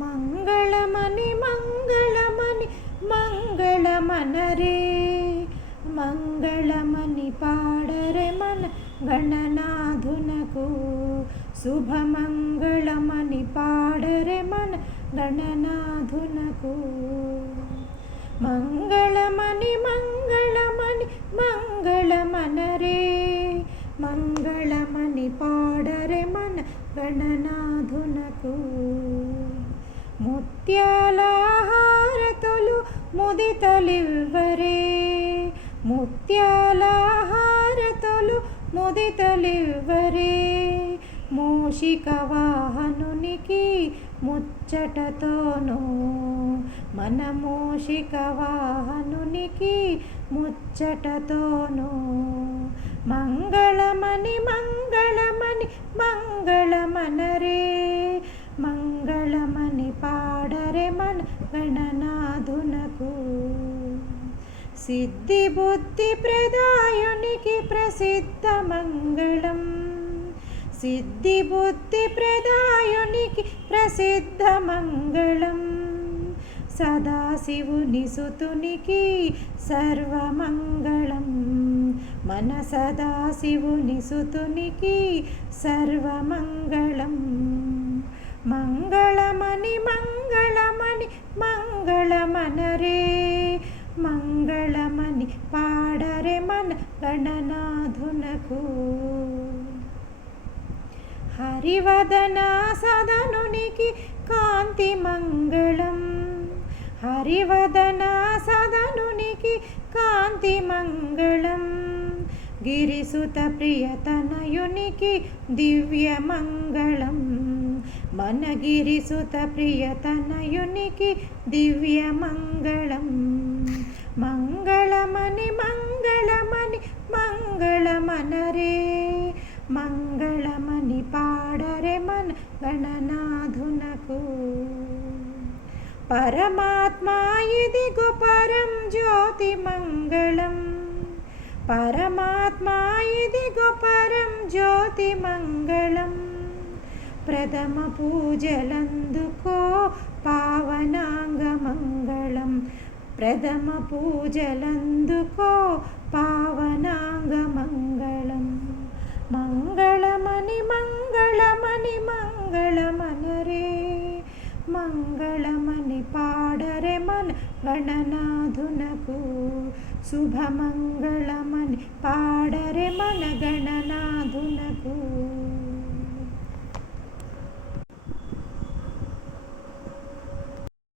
మంగళమని మంగళమని మంగళమనరే మంగళమని పాడరే మన గణనాథునకు శుభమంగళమని పాడరే మన గణనాథునకు. మంగళమని మంగళమని మంగళమనరే మంగళమని పాడరే మన గణనాథునకు. ముత్యాలహారతులు ముదితలివ్వరే. ముత్యాలహారతులు ముదితలివ్వరే. మూషిక వాహనునికి ముచ్చటతోనూ మన మూషిక వాహనునికి ముచ్చటతోనూ మంగళమణి మంగళమణి గణనాథునకు సిద్ధి బుద్ధి ప్రదాయునికి ప్రసిద్ధ మంగళం. సిద్ధి బుద్ధి ప్రదాయునికి ప్రసిద్ధ మంగళం. సదాశివుని సుతునికి సర్వమంగళం. మన సదాశివుని సుతునికి సర్వమంగళం. మంగళమని మంగళ పాడరే మన గణనాథునకు హరివదన సదనునికి కాంతి మంగళం. హరివదన సదనునికి కాంతి మంగళం. గిరిసుత ప్రియతనయునికి దివ్య మంగళం. మన గిరిసుత ప్రియతనయునికి దివ్య మంగళం. మంగళమని మంగళ మంగళమనరే మంగళమని పాడరే మన గణనాథునకు పరమాత్మా ఇదిగో పరం జ్యోతి మంగళం పరమాత్మా ఇదిగో పరం జ్యోతి మంగళం ప్రథమ పూజలందుకో పావనాంగ మంగళం ప్రథమ పూజలందుకో పావనాంగ మంగళం మంగళమని మంగళమని మంగళమనరే. మంగళమని పాడరే మన గణనాథునకు. శుభమంగళమని పాడరే మన గణనాథునకు.